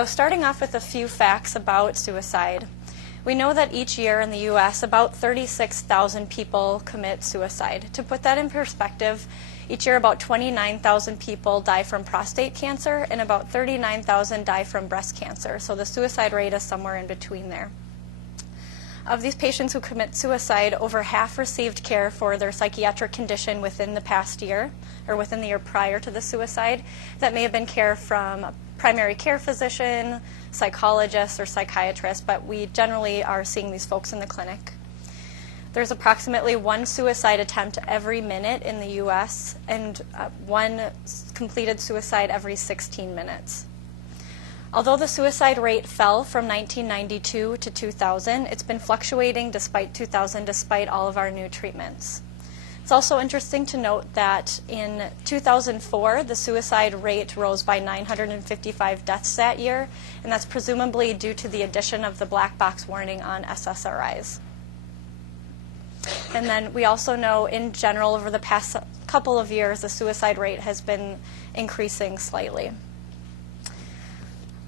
So starting off with a few facts about suicide. We know that each year in the U.S. about 36,000 people commit suicide. To put that in perspective, each year about 29,000 people die from prostate cancer and about 39,000 die from breast cancer. So the suicide rate is somewhere in between there. Of these patients who commit suicide, over half received care for their psychiatric condition within the past year or within the year prior to the suicide. That may have been care from a primary care physician, psychologist, or psychiatrist, but we generally are seeing these folks in the clinic. There's approximately one suicide attempt every minute in the U.S. and one completed suicide every 16 minutes. Although the suicide rate fell from 1992 to 2000, it's been fluctuating despite 2000, despite all of our new treatments. It's also interesting to note that in 2004, the suicide rate rose by 955 deaths that year, and that's presumably due to the addition of the black box warning on SSRIs. And then we also know, in general, over the past couple of years, the suicide rate has been increasing slightly.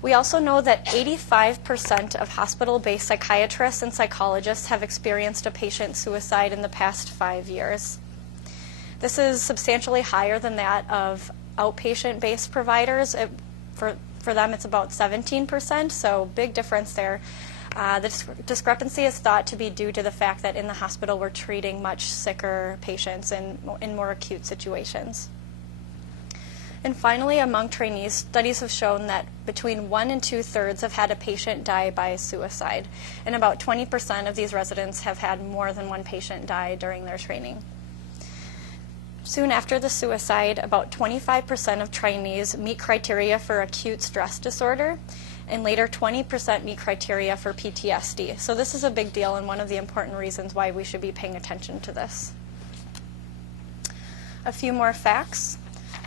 We also know that 85% of hospital-based psychiatrists and psychologists have experienced a patient suicide in the past 5 years. This is substantially higher than that of outpatient-based providers. For them, it's about 17%, so big difference there. The discrepancy is thought to be due to the fact that in the hospital we're treating much sicker patients in more acute situations. And finally, among trainees, studies have shown that between 1 and 2/3 have had a patient die by suicide, and about 20% of these residents have had more than one patient die during their training. Soon after the suicide, about 25% of trainees meet criteria for acute stress disorder, and later 20% meet criteria for PTSD. So this is a big deal and one of the important reasons why we should be paying attention to this. A few more facts.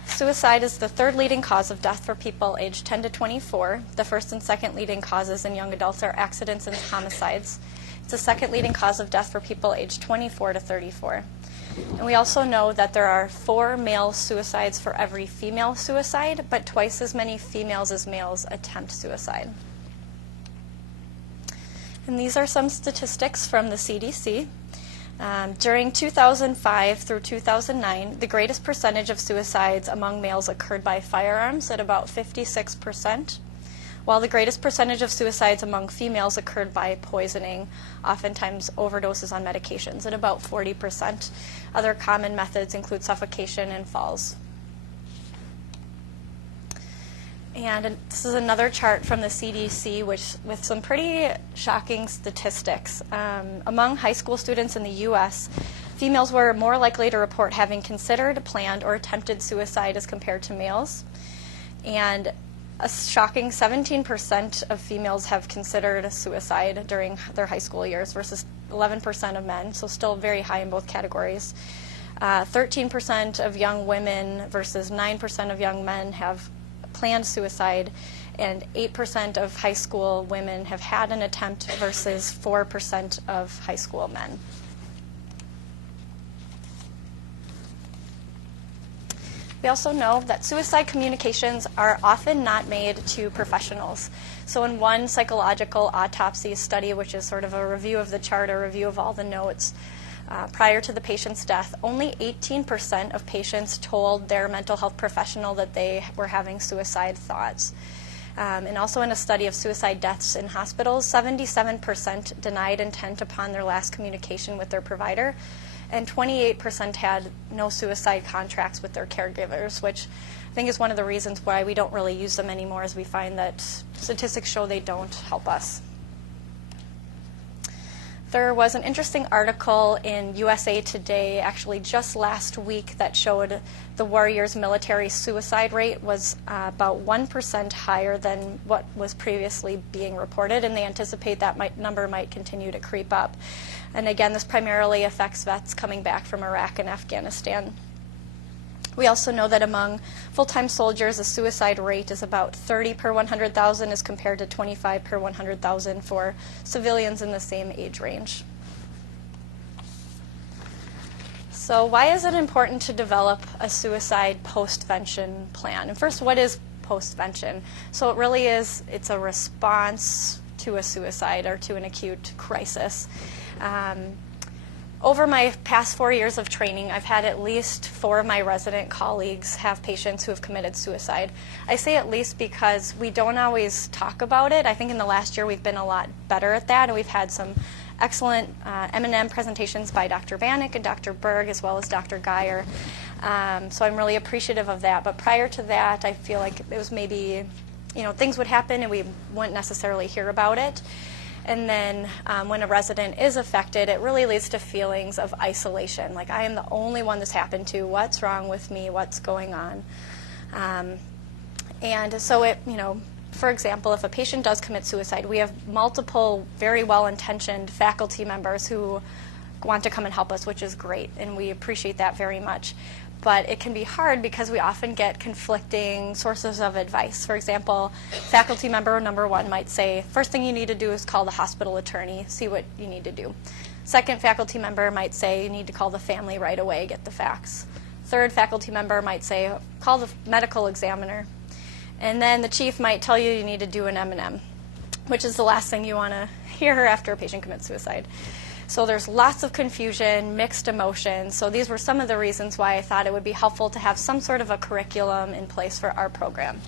Suicide is the third leading cause of death for people aged 10 to 24. The first and second leading causes in young adults are accidents and homicides. It's the second leading cause of death for people aged 24 to 34. And we also know that there are 4 male suicides for every female suicide, but twice as many females as males attempt suicide. And these are some statistics from the CDC. During 2005 through 2009, the greatest percentage of suicides among males occurred by firearms at about 56%, while the greatest percentage of suicides among females occurred by poisoning, oftentimes overdoses on medications, at about 40%. Other common methods include suffocation and falls. And this is another chart from the CDC with some pretty shocking statistics. Among high school students in the U.S., females were more likely to report having considered, planned, or attempted suicide as compared to males. And a shocking 17% of females have considered suicide during their high school years versus 11% of men, so still very high in both categories. 13% of young women versus 9% of young men have planned suicide, and 8% of high school women have had an attempt versus 4% of high school men. We also know that suicide communications are often not made to professionals. So in one psychological autopsy study, which is sort of a review of the chart, a review of all the notes, prior to the patient's death, only 18% of patients told their mental health professional that they were having suicide thoughts. And also in a study of suicide deaths in hospitals, 77% denied intent upon their last communication with their provider, and 28% had no suicide contracts with their caregivers, which I think is one of the reasons why we don't really use them anymore, as we find that statistics show they don't help us. There was an interesting article in USA Today actually just last week that showed the Warriors' military suicide rate was about 1% higher than what was previously being reported, and they anticipate that number might continue to creep up. And again, this primarily affects vets coming back from Iraq and Afghanistan. We also know that among full-time soldiers, the suicide rate is about 30 per 100,000 as compared to 25 per 100,000 for civilians in the same age range. So why is it important to develop a suicide postvention plan? And first, what is postvention. So it really is, it's a response to a suicide or to an acute crisis. Over my past 4 years of training, I've had at least 4 of my resident colleagues have patients who have committed suicide. I say at least because we don't always talk about it. I think in the last year we've been a lot better at that, and we've had some excellent M&M presentations by Dr. Bannock and Dr. Berg, as well as Dr. Geyer. So I'm really appreciative of that. But prior to that, I feel like it was maybe, things would happen and we wouldn't necessarily hear about it. And then when a resident is affected, it really leads to feelings of isolation. Like, I am the only one this happened to. What's wrong with me? What's going on? And so for example, if a patient does commit suicide, we have multiple very well-intentioned faculty members who want to come and help us, which is great, and we appreciate that very much. But it can be hard because we often get conflicting sources of advice. For example, faculty member number 1 might say, first thing you need to do is call the hospital attorney, see what you need to do. Second faculty member might say you need to call the family right away, get the facts. Third faculty member might say, call the medical examiner. And then the chief might tell you need to do an M&M, which is the last thing you want to hear after a patient commits suicide. So there's lots of confusion, mixed emotions. So these were some of the reasons why I thought it would be helpful to have some sort of a curriculum in place for our program.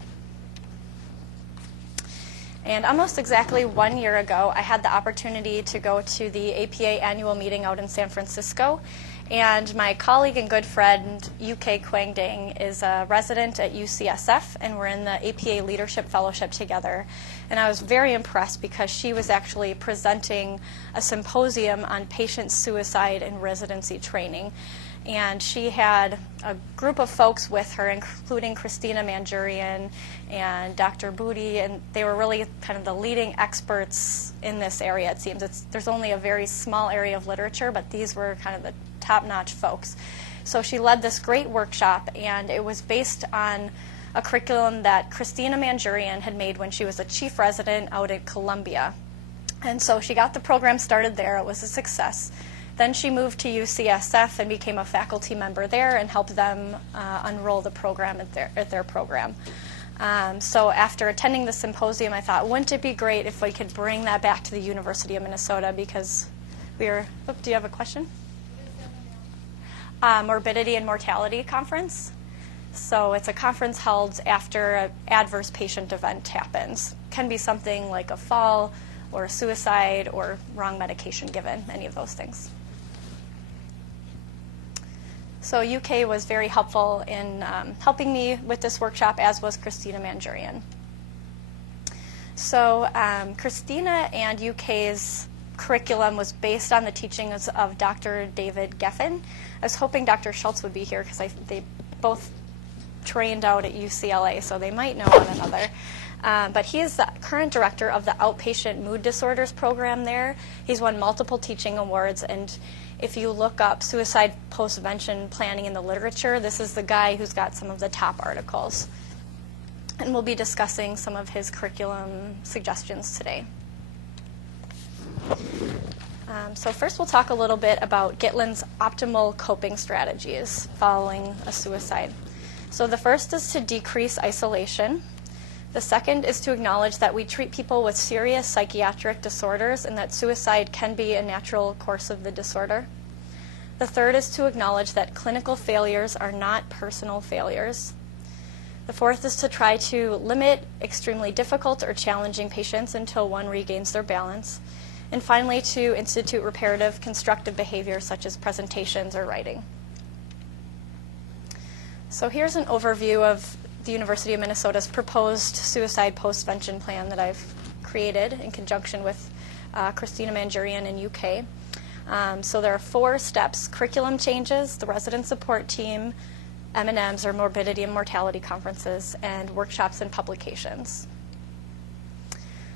And almost exactly 1 year ago, I had the opportunity to go to the APA annual meeting out in San Francisco. And my colleague and good friend, UK Quang Dang, is a resident at UCSF, and we're in the APA Leadership Fellowship together. And I was very impressed because she was actually presenting a symposium on patient suicide and residency training. And she had a group of folks with her, including Christina Manjurian and Dr. Booty, and they were really kind of the leading experts in this area, it seems. There's only a very small area of literature, but these were kind of the top-notch folks. So she led this great workshop, and it was based on a curriculum that Christina Manjurian had made when she was a chief resident out at Columbia. And so she got the program started there. It was a success. Then she moved to UCSF and became a faculty member there and helped them unroll the program at their program. So after attending the symposium, I thought, wouldn't it be great if we could bring that back to the University of Minnesota, because do you have a question? Morbidity and Mortality Conference. So it's a conference held after an adverse patient event happens. Can be something like a fall or a suicide or wrong medication given, any of those things. So UK was very helpful in helping me with this workshop, as was Christina Manjurian. So Christina and UK's curriculum was based on the teachings of Dr. David Geffen. I was hoping Dr. Schultz would be here because they both trained out at UCLA, so they might know one another. But he is the current director of the Outpatient Mood Disorders program there. He's won multiple teaching awards, and if you look up suicide postvention planning in the literature, this is the guy who's got some of the top articles. And we'll be discussing some of his curriculum suggestions today. So first we'll talk a little bit about Gitlin's optimal coping strategies following a suicide. So the first is to decrease isolation. The second is to acknowledge that we treat people with serious psychiatric disorders and that suicide can be a natural course of the disorder. The third is to acknowledge that clinical failures are not personal failures. The fourth is to try to limit extremely difficult or challenging patients until one regains their balance. And finally, to institute reparative constructive behavior such as presentations or writing. So here's an overview of the University of Minnesota's proposed suicide postvention plan that I've created in conjunction with Christina Manjurian in UK. So there are 4 steps: curriculum changes, the resident support team, M&Ms or morbidity and mortality conferences, and workshops and publications.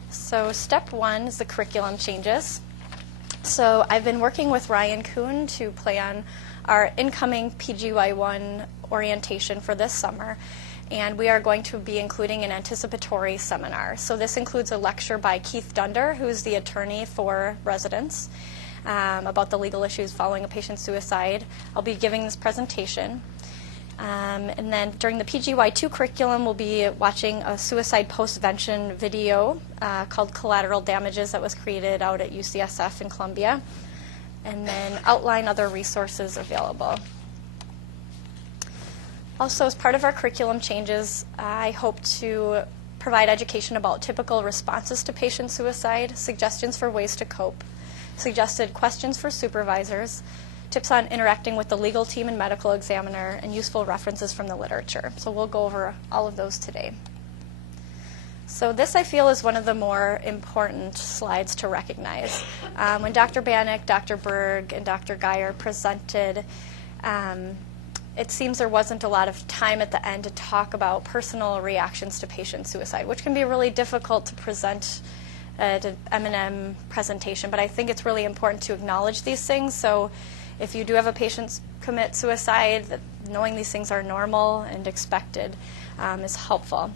So step 1 is the curriculum changes. So I've been working with Ryan Kuhn to plan our incoming PGY1 orientation for this summer, and we are going to be including an anticipatory seminar. So this includes a lecture by Keith Dunder, who's the attorney for residents, about the legal issues following a patient's suicide. I'll be giving this presentation. And then during the PGY2 curriculum, we'll be watching a suicide postvention video called Collateral Damages that was created out at UCSF in Columbia, and then outline other resources available. Also, as part of our curriculum changes, I hope to provide education about typical responses to patient suicide, suggestions for ways to cope, suggested questions for supervisors, tips on interacting with the legal team and medical examiner, and useful references from the literature. So we'll go over all of those today. So this, I feel, is one of the more important slides to recognize. When Dr. Bannock, Dr. Berg, and Dr. Geyer presented, it seems there wasn't a lot of time at the end to talk about personal reactions to patient suicide, which can be really difficult to present at an M&M presentation, but I think it's really important to acknowledge these things. So if you do have a patient commit suicide, knowing these things are normal and expected is helpful.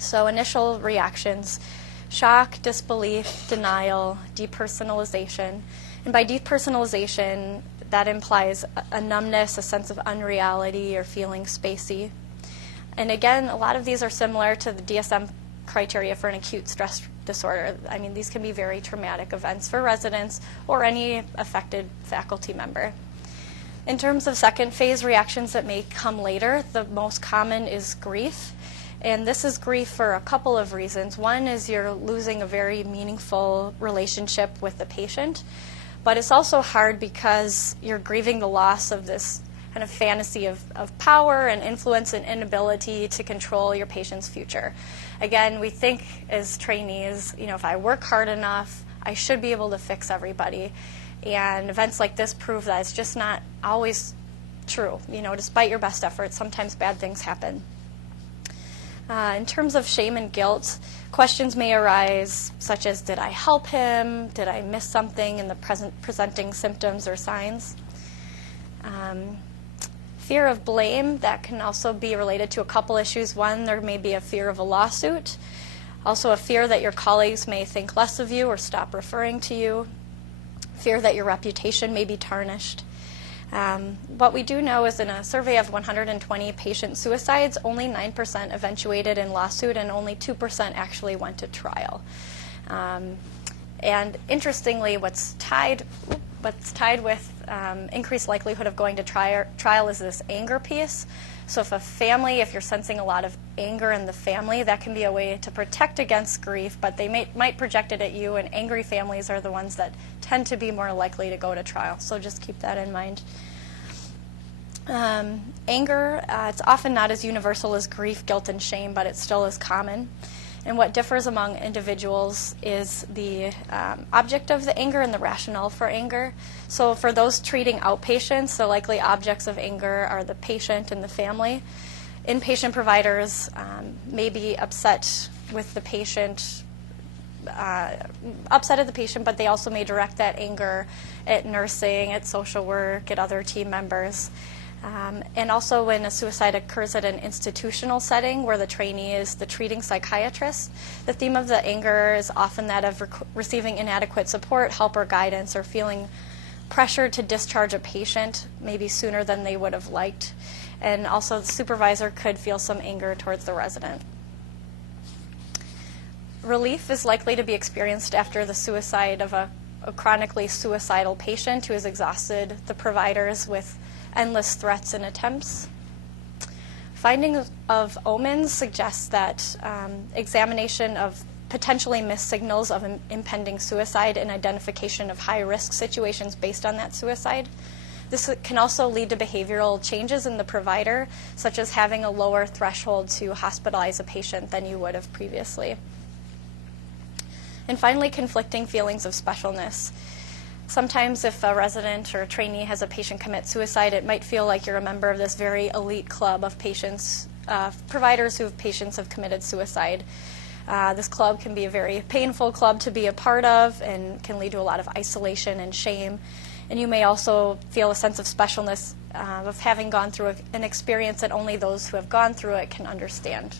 So initial reactions: shock, disbelief, denial, depersonalization. And by depersonalization, that implies a numbness, a sense of unreality, or feeling spacey. And again, a lot of these are similar to the DSM criteria for an acute stress disorder. I mean, these can be very traumatic events for residents or any affected faculty member. In terms of second phase reactions that may come later, the most common is grief. And this is grief for a couple of reasons. One is you're losing a very meaningful relationship with the patient. But it's also hard because you're grieving the loss of this kind of fantasy of power and influence and inability to control your patient's future. Again, we think as trainees, if I work hard enough, I should be able to fix everybody. And events like this prove that it's just not always true. Despite your best efforts, sometimes bad things happen. In terms of shame and guilt, questions may arise such as, did I help him? Did I miss something in the presenting symptoms or signs? Fear of blame, that can also be related to a couple issues. One, there may be a fear of a lawsuit. Also a fear that your colleagues may think less of you or stop referring to you. Fear that your reputation may be tarnished. What we do know is in a survey of 120 patient suicides, only 9% eventuated in lawsuit and only 2% actually went to trial. And interestingly, what's tied with increased likelihood of going to trial is this anger piece. So if you're sensing a lot of anger in the family, that can be a way to protect against grief, but they might project it at you, and angry families are the ones that tend to be more likely to go to trial. So just keep that in mind. Anger, it's often not as universal as grief, guilt, and shame, but it still is common. And what differs among individuals is the object of the anger and the rationale for anger. So for those treating outpatients, the likely objects of anger are the patient and the family. Inpatient providers may be upset with the patient, but they also may direct that anger at nursing, at social work, at other team members. And also when a suicide occurs at an institutional setting where the trainee is the treating psychiatrist, the theme of the anger is often that of receiving inadequate support, help, or guidance, or feeling pressured to discharge a patient maybe sooner than they would have liked. And also the supervisor could feel some anger towards the resident. Relief is likely to be experienced after the suicide of a chronically suicidal patient who has exhausted the providers with endless threats and attempts. Finding of omens suggests that examination of potentially missed signals of impending suicide and identification of high-risk situations based on that suicide. This can also lead to behavioral changes in the provider, such as having a lower threshold to hospitalize a patient than you would have previously. And finally, conflicting feelings of specialness. Sometimes if a resident or a trainee has a patient commit suicide, it might feel like you're a member of this very elite club of patients, providers whose patients have committed suicide. This club can be a very painful club to be a part of and can lead to a lot of isolation and shame. And you may also feel a sense of specialness of having gone through an experience that only those who have gone through it can understand.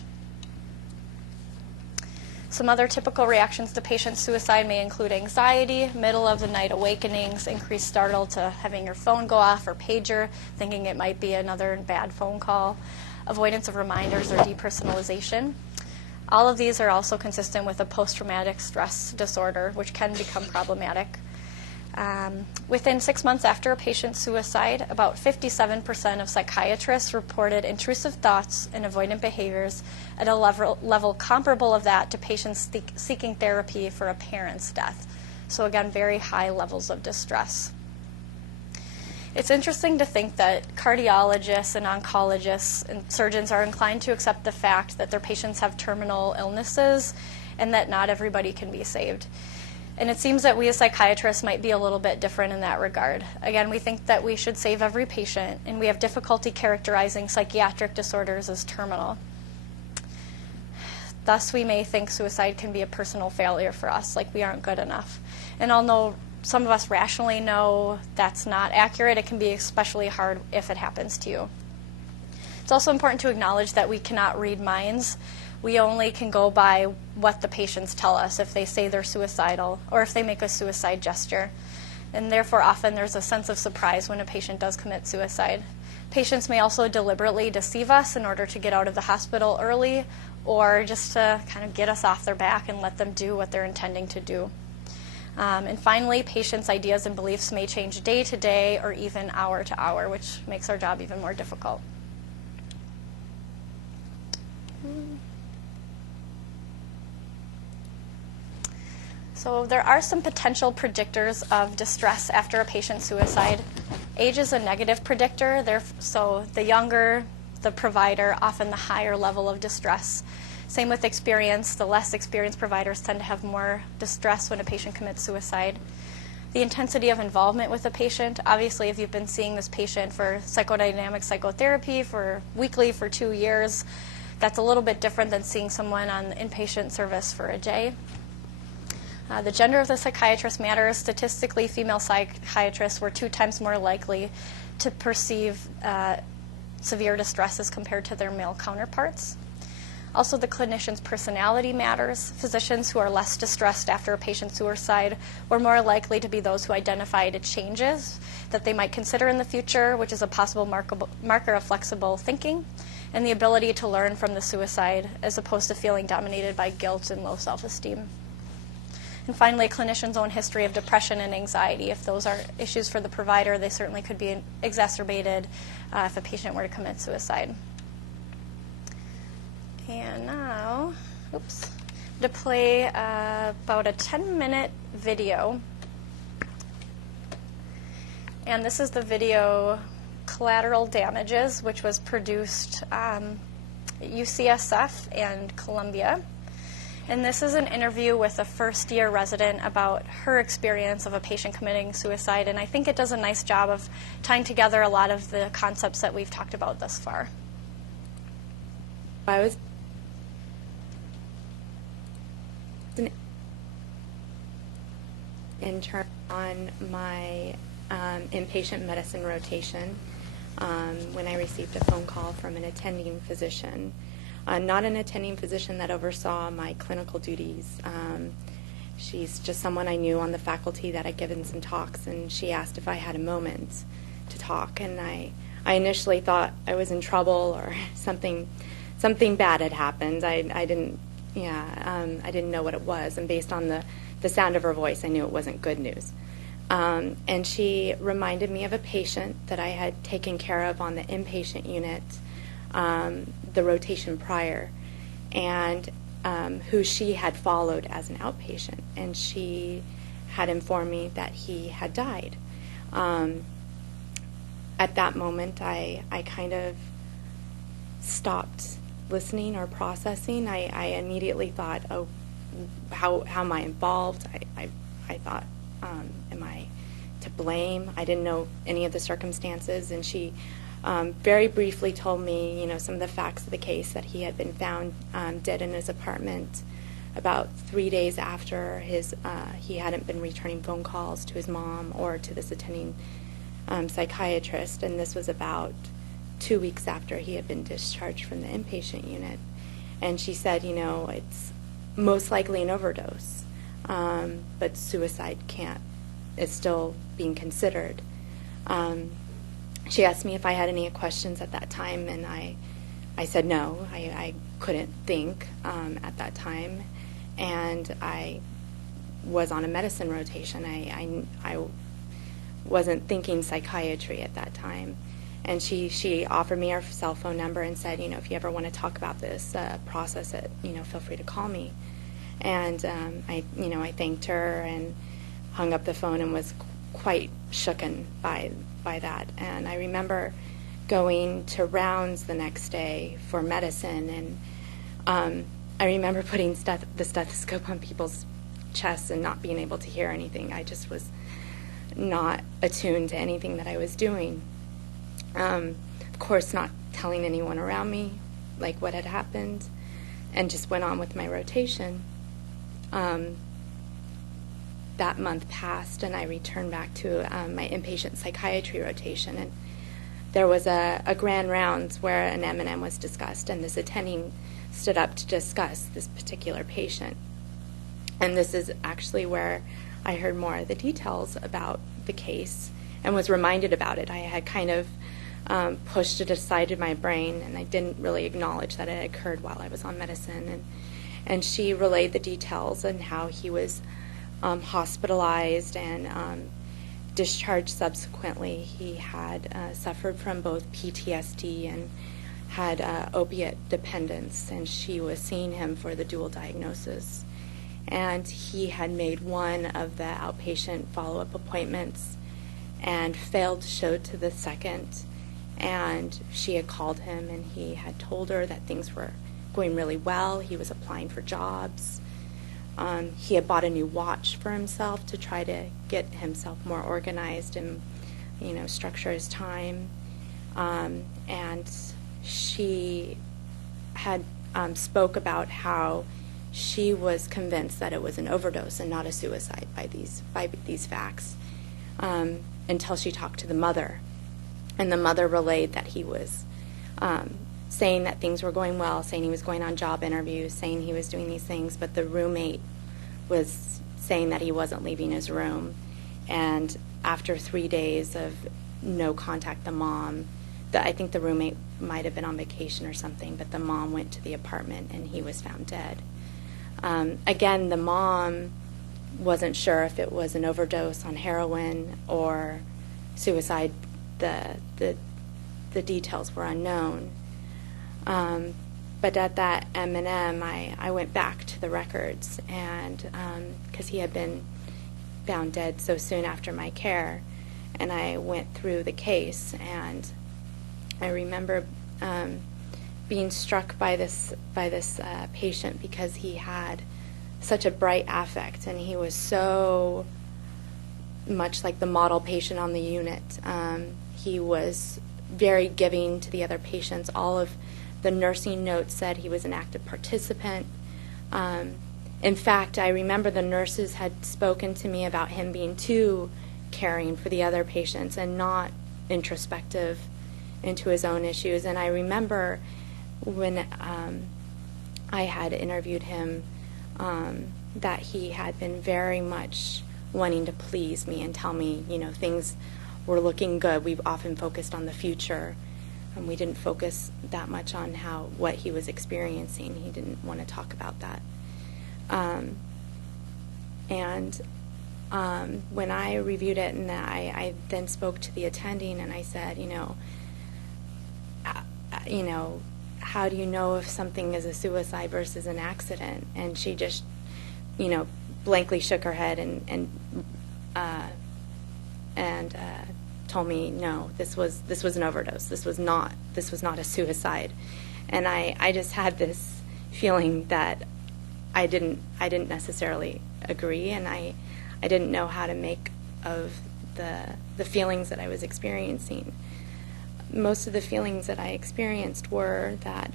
Some other typical reactions to patient suicide may include anxiety, middle of the night awakenings, increased startle to having your phone go off or pager, thinking it might be another bad phone call, avoidance of reminders or depersonalization. All of these are also consistent with a post-traumatic stress disorder, which can become problematic. Within 6 months after a patient's suicide, about 57% of psychiatrists reported intrusive thoughts and avoidant behaviors at a level comparable of that to patients seeking therapy for a parent's death. So again, very high levels of distress. It's interesting to think that cardiologists and oncologists and surgeons are inclined to accept the fact that their patients have terminal illnesses and that not everybody can be saved. And it seems that we as psychiatrists might be a little bit different in that regard. Again, we think that we should save every patient, and we have difficulty characterizing psychiatric disorders as terminal. Thus, we may think suicide can be a personal failure for us, like we aren't good enough. And although some of us rationally know that's not accurate, it can be especially hard if it happens to you. It's also important to acknowledge that we cannot read minds. We only can go by what the patients tell us if they say they're suicidal or if they make a suicide gesture. And therefore, often there's a sense of surprise when a patient does commit suicide. Patients may also deliberately deceive us in order to get out of the hospital early or just to kind of get us off their back and let them do what they're intending to do. And finally, patients' ideas and beliefs may change day to day or even hour to hour, which makes our job even more difficult. So there are some potential predictors of distress after a patient's suicide. Age is a negative predictor, so the younger the provider, often the higher level of distress. Same with experience. The less experienced providers tend to have more distress when a patient commits suicide. The intensity of involvement with the patient. Obviously, if you've been seeing this patient for psychodynamic psychotherapy weekly for 2 years, that's a little bit different than seeing someone on inpatient service for a day. The gender of the psychiatrist matters. Statistically, female psychiatrists were 2 times more likely to perceive severe distress as compared to their male counterparts. Also, the clinician's personality matters. Physicians who are less distressed after a patient's suicide were more likely to be those who identified changes that they might consider in the future, which is a possible marker of flexible thinking, and the ability to learn from the suicide as opposed to feeling dominated by guilt and low self-esteem. And finally, a clinician's own history of depression and anxiety. If those are issues for the provider, they certainly could be exacerbated if a patient were to commit suicide. And now, I'm going to play about a 10-minute video. And this is the video Collateral Damages, which was produced at UCSF and Columbia. And this is an interview with a first-year resident about her experience of a patient committing suicide, and I think it does a nice job of tying together a lot of the concepts that we've talked about thus far. I was an intern on my inpatient medicine rotation when I received a phone call from an attending physician. Not an attending physician that oversaw my clinical duties. She's just someone I knew on the faculty that had given some talks, and she asked if I had a moment to talk. And I initially thought I was in trouble or something bad had happened. I didn't know what it was, and based on the sound of her voice, I knew it wasn't good news. And she reminded me of a patient that I had taken care of on the inpatient unit the rotation prior, and who she had followed as an outpatient, and she had informed me that he had died. At that moment, I kind of stopped listening or processing. I immediately thought, oh, how am I involved? I thought, am I to blame? I didn't know any of the circumstances, and she very briefly told me, some of the facts of the case, that he had been found dead in his apartment about 3 days after he hadn't been returning phone calls to his mom or to this attending psychiatrist, and this was about 2 weeks after he had been discharged from the inpatient unit. And she said, most likely an overdose, but suicide is still being considered. She asked me if I had any questions at that time, and I said no. I couldn't think at that time, and I was on a medicine rotation. I wasn't thinking psychiatry at that time. And she offered me her cell phone number and said, if you ever want to talk about this, process it, feel free to call me. And I thanked her and hung up the phone and was quite shooken by that. And I remember going to rounds the next day for medicine, and I remember putting the stethoscope on people's chests and not being able to hear anything. I just was not attuned to anything that I was doing. Of course, not telling anyone around me like what had happened, and just went on with my rotation. That month passed, and I returned back to my inpatient psychiatry rotation, and there was a grand rounds where an M&M was discussed, and this attending stood up to discuss this particular patient. And this is actually where I heard more of the details about the case and was reminded about it. I had kind of pushed it aside in my brain, and I didn't really acknowledge that it had occurred while I was on medicine. And she relayed the details and how he was hospitalized and discharged subsequently. He had suffered from both PTSD and had opiate dependence, and she was seeing him for the dual diagnosis. And he had made one of the outpatient follow-up appointments and failed to show to the second. And she had called him, and he had told her that things were going really well. He was applying for jobs. He had bought a new watch for himself to try to get himself more organized and, structure his time. And she had spoke about how she was convinced that it was an overdose and not a suicide by these facts, until she talked to the mother. And the mother relayed that he was saying that things were going well, saying he was going on job interviews, saying he was doing these things, but the roommate was saying that he wasn't leaving his room. And after 3 days of no contact, the mom, I think the roommate might have been on vacation or something, but the mom went to the apartment and he was found dead. Again, the mom wasn't sure if it was an overdose on heroin or suicide. The details were unknown. But at that M&M, I went back to the records, and because he had been found dead so soon after my care, and I went through the case, and I remember being struck by this patient because he had such a bright affect, and he was so much like the model patient on the unit. He was very giving to the other patients. All of the nursing notes said he was an active participant. In fact, I remember the nurses had spoken to me about him being too caring for the other patients and not introspective into his own issues. And I remember when I had interviewed him that he had been very much wanting to please me and tell me, things were looking good. We've often focused on the future, and we didn't focus that much on what he was experiencing. He didn't want to talk about that. When I reviewed it, and I then spoke to the attending, and I said, how do you know if something is a suicide versus an accident? And she just, blankly shook her head and told me, no, this was an overdose. This was not a suicide. And I just had this feeling that I didn't necessarily agree, and I didn't know how to make of the feelings that I was experiencing. Most of the feelings that I experienced were that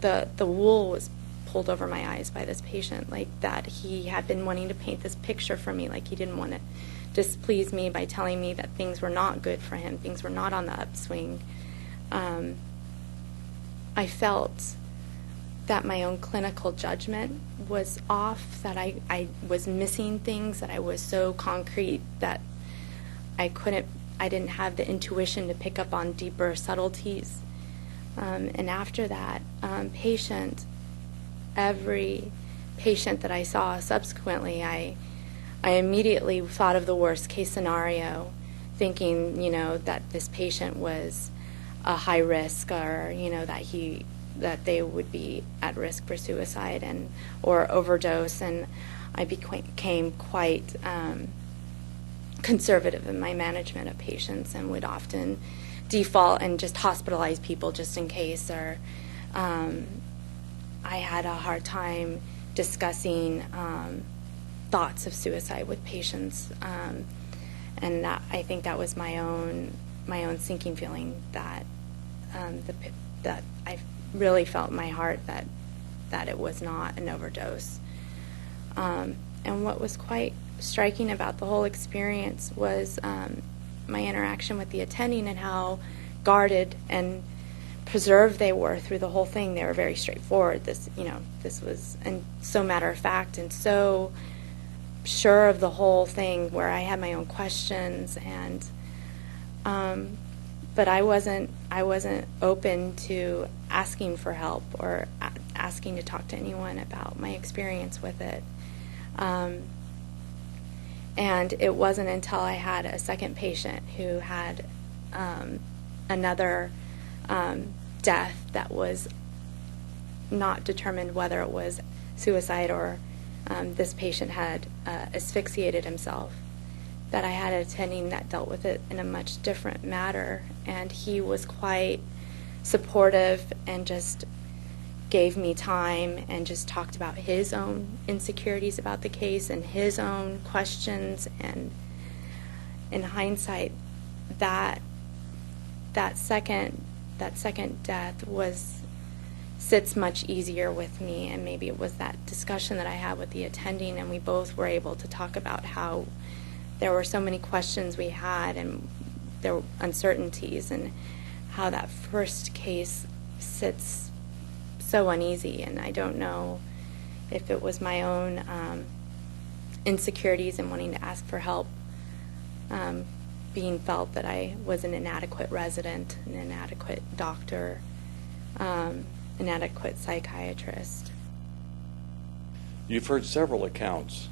the wool was pulled over my eyes by this patient, like that he had been wanting to paint this picture for me, like he didn't want to displease me by telling me that things were not good for him, things were not on the upswing. I felt that my own clinical judgment was off, that I was missing things, that I was so concrete that I didn't have the intuition to pick up on deeper subtleties. And after that, every patient that I saw subsequently, I immediately thought of the worst case scenario, thinking, that this patient was a high risk, or, that they would be at risk for suicide or overdose. And I became quite conservative in my management of patients, and would often default and just hospitalize people just in case. Or I had a hard time discussing thoughts of suicide with patients, and I think that was my own sinking feeling, that that I really felt in my heart that it was not an overdose. And what was quite striking about the whole experience was my interaction with the attending, and how guarded and preserved they were through the whole thing. They were very straightforward. This was, and so matter of fact, and so sure of the whole thing, where I had my own questions, and but I wasn't open to asking for help or asking to talk to anyone about my experience with it. And it wasn't until I had a second patient who had another death that was not determined whether it was suicide or this patient had asphyxiated himself, that I had an attending that dealt with it in a much different manner. And he was quite supportive and just gave me time and just talked about his own insecurities about the case and his own questions. And in hindsight, that second death sits much easier with me, and maybe it was that discussion that I had with the attending, and we both were able to talk about how there were so many questions we had, and there were uncertainties, and how that first case sits so uneasy. And I don't know if it was my own insecurities and wanting to ask for help, being felt that I was an inadequate resident, an inadequate doctor, inadequate psychiatrist. You've heard several accounts.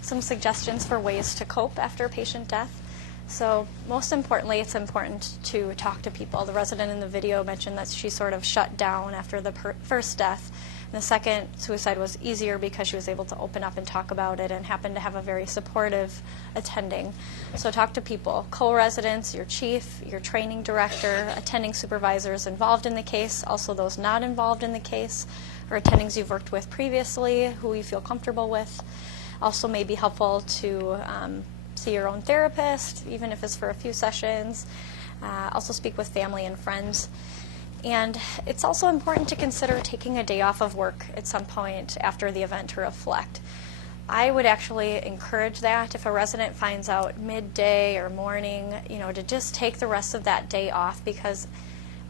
Some suggestions for ways to cope after patient death. So most importantly, it's important to talk to people. The resident in the video mentioned that she sort of shut down after the first death. And the second suicide was easier because she was able to open up and talk about it, and happened to have a very supportive attending. So talk to people, co-residents, your chief, your training director, attending supervisors involved in the case, also those not involved in the case, or attendings you've worked with previously who you feel comfortable with. Also may be helpful to see your own therapist, even if it's for a few sessions. Also speak with family and friends. And it's also important to consider taking a day off of work at some point after the event to reflect. I would actually encourage that if a resident finds out midday or morning, to just take the rest of that day off, because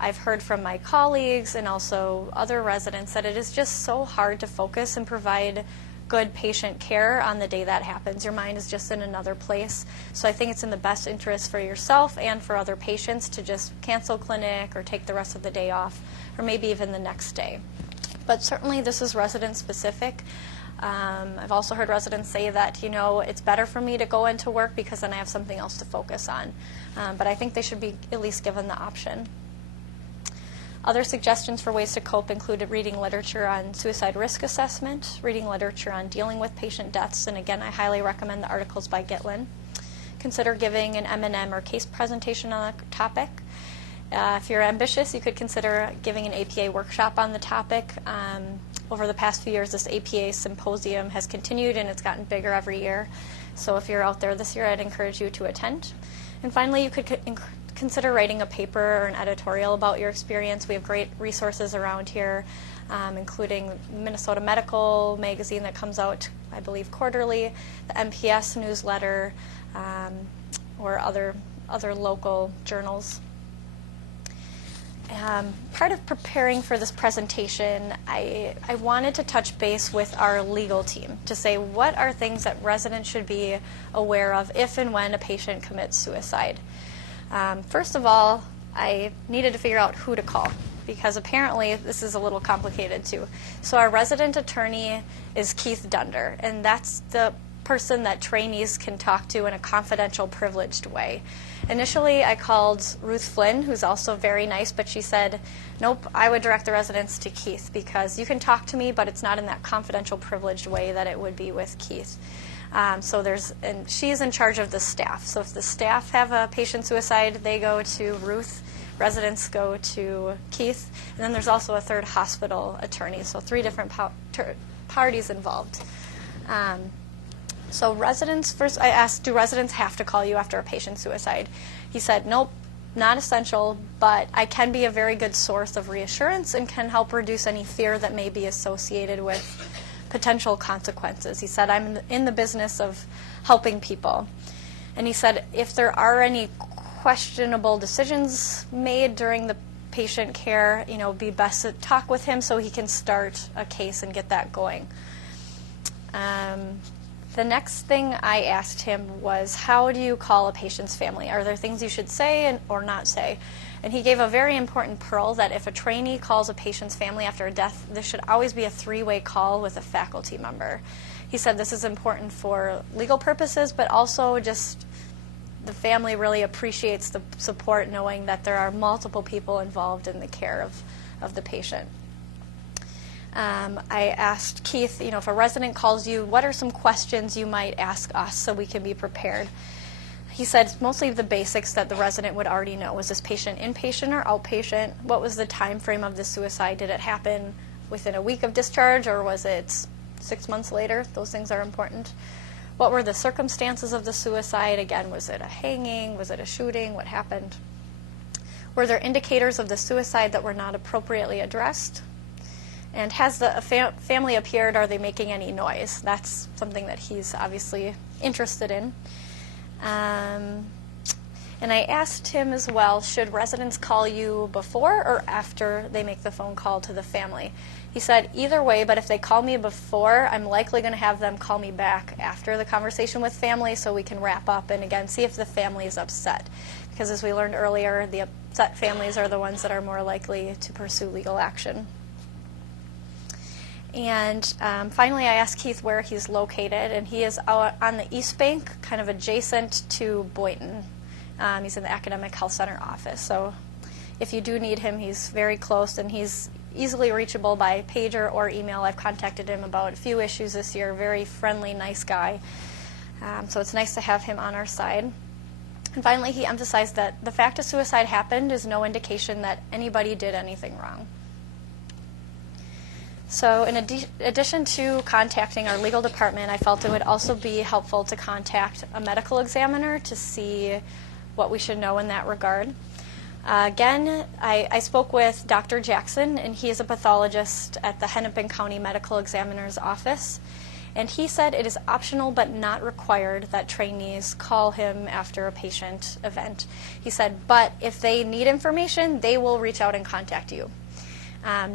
I've heard from my colleagues and also other residents that it is just so hard to focus and provide good patient care on the day that happens. Your mind is just in another place. So I think it's in the best interest for yourself and for other patients to just cancel clinic or take the rest of the day off, or maybe even the next day. But certainly this is resident specific. I've also heard residents say that, it's better for me to go into work because then I have something else to focus on. But I think they should be at least given the option. Other suggestions for ways to cope included reading literature on suicide risk assessment, reading literature on dealing with patient deaths, and again, I highly recommend the articles by Gitlin. Consider giving an M&M or case presentation on a topic. If you're ambitious, you could consider giving an APA workshop on the topic. Over the past few years, this APA symposium has continued, and it's gotten bigger every year. So if you're out there this year, I'd encourage you to attend. And finally, you could consider writing a paper or an editorial about your experience. We have great resources around here, including Minnesota Medical magazine that comes out, I believe, quarterly, the MPS newsletter, or other local journals. Part of preparing for this presentation, I wanted to touch base with our legal team to say what are things that residents should be aware of if and when a patient commits suicide. First of all, I needed to figure out who to call, because apparently this is a little complicated too. So our resident attorney is Keith Dunder, and that's the person that trainees can talk to in a confidential, privileged way. Initially, I called Ruth Flynn, who's also very nice, but she said, nope, I would direct the residents to Keith, because you can talk to me, but it's not in that confidential, privileged way that it would be with Keith. And she's in charge of the staff. So if the staff have a patient suicide, they go to Ruth, residents go to Keith, and then there's also a third hospital attorney, so 3 different parties involved. So residents, first I asked, do residents have to call you after a patient suicide? He said, nope, not essential, but I can be a very good source of reassurance and can help reduce any fear that may be associated with potential consequences. He said, I'm in the business of helping people. And he said, if there are any questionable decisions made during the patient care, it'd be best to talk with him so he can start a case and get that going. The next thing I asked him was, how do you call a patient's family? Are there things you should say or not say? And he gave a very important pearl that if a trainee calls a patient's family after a death, there should always be a 3-way call with a faculty member. He said this is important for legal purposes, but also just the family really appreciates the support knowing that there are multiple people involved in the care of the patient. I asked Keith, if a resident calls you, what are some questions you might ask us so we can be prepared? He said mostly the basics that the resident would already know. Was this patient inpatient or outpatient? What was the time frame of the suicide? Did it happen within a week of discharge, or was it 6 months later? Those things are important. What were the circumstances of the suicide? Again, was it a hanging? Was it a shooting? What happened? Were there indicators of the suicide that were not appropriately addressed? And has the family appeared? Are they making any noise? That's something that he's obviously interested in. And I asked him as well, should residents call you before or after they make the phone call to the family? He said, either way, but if they call me before, I'm likely going to have them call me back after the conversation with family so we can wrap up and, again, see if the family is upset. Because as we learned earlier, the upset families are the ones that are more likely to pursue legal action. And finally, I asked Keith where he's located, and he is out on the East Bank, kind of adjacent to Boynton. He's in the Academic Health Center office. So if you do need him, he's very close, and he's easily reachable by pager or email. I've contacted him about a few issues this year. Very friendly, nice guy. So it's nice to have him on our side. And finally, he emphasized that the fact a suicide happened is no indication that anybody did anything wrong. So in addition to contacting our legal department, I felt it would also be helpful to contact a medical examiner to see what we should know in that regard. Again, I spoke with Dr. Jackson, and he is a pathologist at the Hennepin County Medical Examiner's Office. And he said it is optional but not required that trainees call him after a patient event. He said, but if they need information, they will reach out and contact you.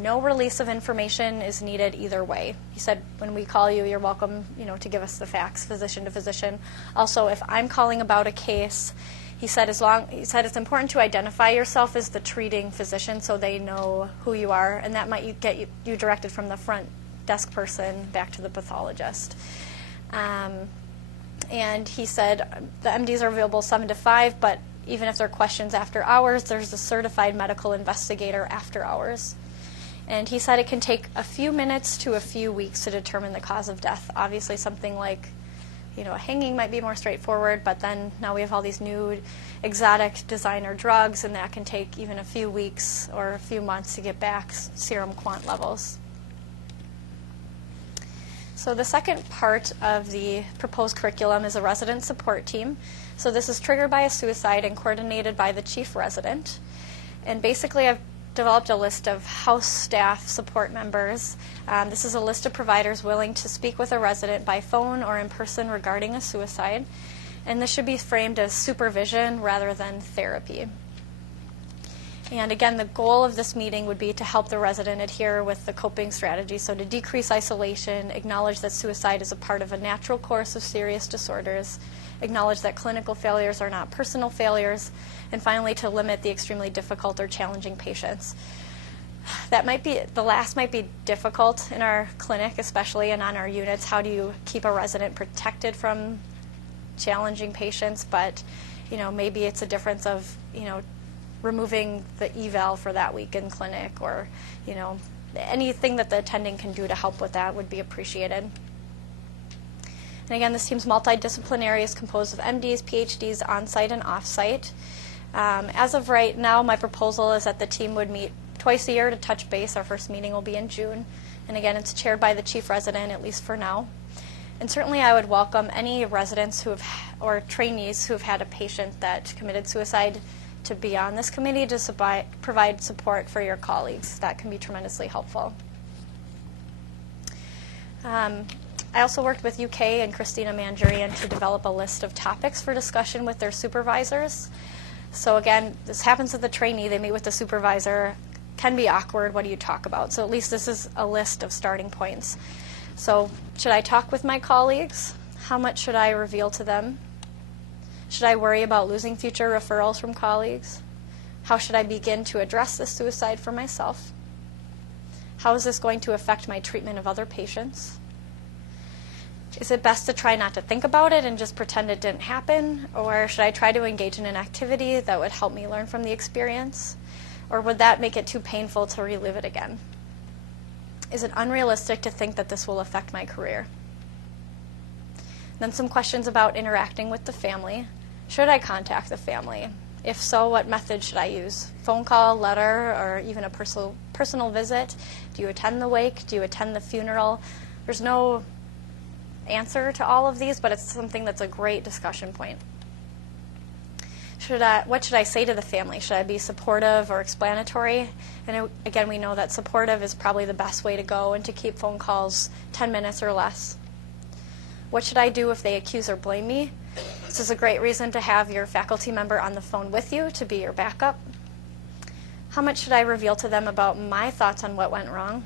No release of information is needed either way. He said, when we call you, you're welcome, to give us the facts, physician to physician. Also, if I'm calling about a case, he said it's important to identify yourself as the treating physician so they know who you are, and that might get you directed from the front desk person back to the pathologist. And he said the MDs are available 7 to 5, but even if there are questions after hours, there's a certified medical investigator after hours. And he said it can take a few minutes to a few weeks to determine the cause of death. Obviously, something like, a hanging might be more straightforward, but then now we have all these new exotic designer drugs, and that can take even a few weeks or a few months to get back serum quant levels. So the second part of the proposed curriculum is a resident support team. So this is triggered by a suicide and coordinated by the chief resident. And basically I've developed a list of house staff support members. This is a list of providers willing to speak with a resident by phone or in person regarding a suicide. And this should be framed as supervision rather than therapy. And again, the goal of this meeting would be to help the resident adhere with the coping strategy, so to decrease isolation, acknowledge that suicide is a part of a natural course of serious disorders, acknowledge that clinical failures are not personal failures, and finally to limit the extremely difficult or challenging patients. The last might be difficult in our clinic especially, and on our units. How do you keep a resident protected from challenging patients? But maybe it's a difference of removing the eval for that week in clinic, or anything that the attending can do to help with that would be appreciated. And again, this team's multidisciplinary, is composed of MDs, PhDs, on-site and off-site. As of right now, my proposal is that the team would meet twice a year to touch base. Our first meeting will be in June. And again, it's chaired by the chief resident, at least for now. And certainly I would welcome any residents or trainees who have had a patient that committed suicide to be on this committee to provide support for your colleagues. That can be tremendously helpful. I also worked with UK and Christina Manjurian to develop a list of topics for discussion with their supervisors. So again, this happens at the trainee. They meet with the supervisor. Can be awkward. What do you talk about? So at least this is a list of starting points. So should I talk with my colleagues? How much should I reveal to them? Should I worry about losing future referrals from colleagues? How should I begin to address this suicide for myself? How is this going to affect my treatment of other patients? Is it best to try not to think about it and just pretend it didn't happen? Or should I try to engage in an activity that would help me learn from the experience? Or would that make it too painful to relive it again? Is it unrealistic to think that this will affect my career? Then some questions about interacting with the family. Should I contact the family? If so, what method should I use? Phone call, letter, or even a personal visit? Do you attend the wake? Do you attend the funeral? There's no answer to all of these, but it's something that's a great discussion point. What should I say to the family? Should I be supportive or explanatory? And again, we know that supportive is probably the best way to go, and to keep phone calls 10 minutes or less. What should I do if they accuse or blame me? This is a great reason to have your faculty member on the phone with you to be your backup. How much should I reveal to them about my thoughts on what went wrong?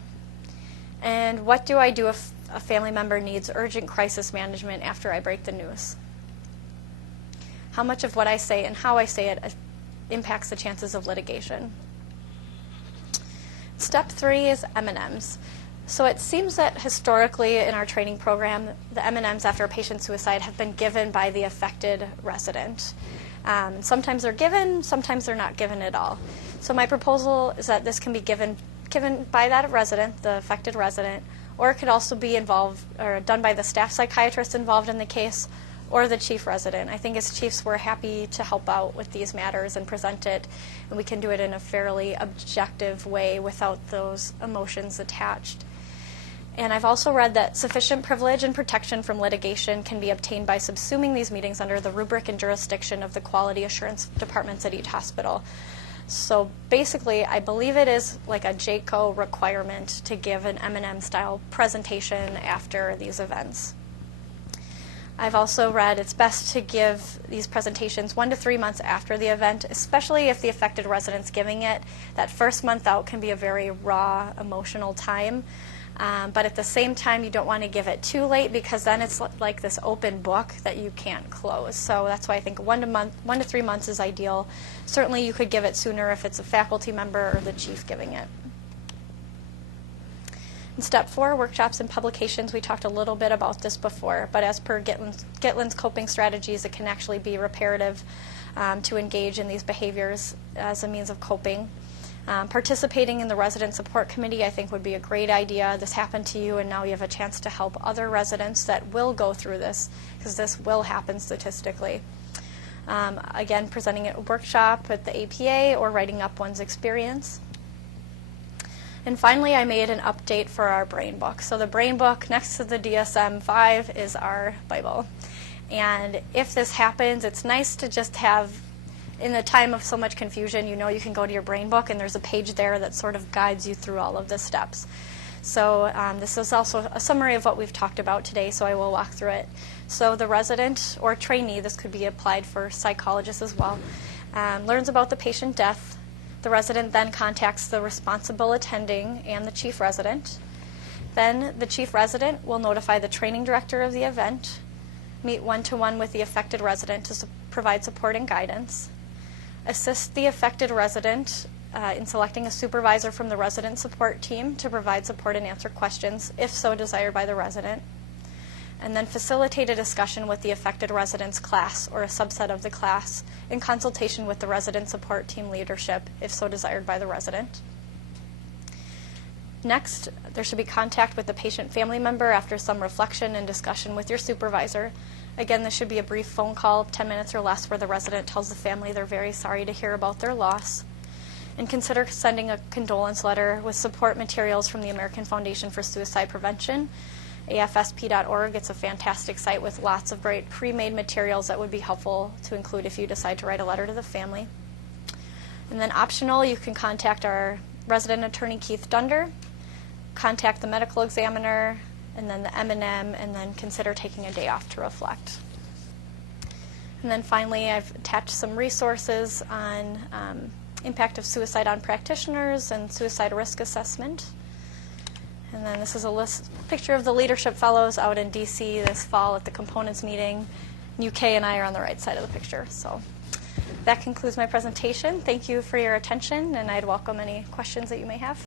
And what do I do if a family member needs urgent crisis management after I break the news? How much of what I say and how I say it impacts the chances of litigation? Step 3 is M&Ms. So it seems that historically in our training program, the M&Ms after a patient's suicide have been given by the affected resident. Sometimes they're given, sometimes they're not given at all. So my proposal is that this can be given by that resident, the affected resident, or it could also be involved or done by the staff psychiatrist involved in the case, or the chief resident. I think as chiefs we're happy to help out with these matters and present it, and we can do it in a fairly objective way without those emotions attached. And I've also read that sufficient privilege and protection from litigation can be obtained by subsuming these meetings under the rubric and jurisdiction of the quality assurance departments at each hospital. So basically, I believe it is like a JCO requirement to give an M&M style presentation after these events. I've also read it's best to give these presentations 1 to 3 months after the event, especially if the affected resident's giving it. That first month out can be a very raw, emotional time. But at the same time, you don't want to give it too late, because then it's like this open book that you can't close. So that's why I think 1 to 3 months is ideal. Certainly you could give it sooner if it's a faculty member or the chief giving it. In step 4, workshops and publications, we talked a little bit about this before, but as per Gitlin's coping strategies, it can actually be reparative to engage in these behaviors as a means of coping. Participating in the resident support committee, I think, would be a great idea. This happened to you, and now you have a chance to help other residents that will go through this, because this will happen statistically. Again, presenting at a workshop at the APA or writing up one's experience. And finally, I made an update for our brain book. So the brain book next to the DSM-5 is our Bible. And if this happens, it's nice to just have, in a time of so much confusion, you can go to your brain book and there's a page there that sort of guides you through all of the steps. So this is also a summary of what we've talked about today, so I will walk through it. So the resident or trainee, this could be applied for psychologists as well, learns about the patient death. The resident then contacts the responsible attending and the chief resident. Then the chief resident will notify the training director of the event, meet one-to-one with the affected resident to provide support and guidance, assist the affected resident in selecting a supervisor from the resident support team to provide support and answer questions, if so desired by the resident, and then facilitate a discussion with the affected resident's class or a subset of the class in consultation with the resident support team leadership, if so desired by the resident. Next, there should be contact with the patient family member after some reflection and discussion with your supervisor. Again, this should be a brief phone call, 10 minutes or less, where the resident tells the family they're very sorry to hear about their loss. And consider sending a condolence letter with support materials from the American Foundation for Suicide Prevention. AFSP.org, it's a fantastic site with lots of great pre-made materials that would be helpful to include if you decide to write a letter to the family. And then optional, you can contact our resident attorney, Keith Dunder, contact the medical examiner, and then the M&M, and then consider taking a day off to reflect. And then finally, I've attached some resources on impact of suicide on practitioners and suicide risk assessment. And then this is a picture of the leadership fellows out in DC this fall at the components meeting. UK and I are on the right side of the picture. So that concludes my presentation. Thank you for your attention, and I'd welcome any questions that you may have.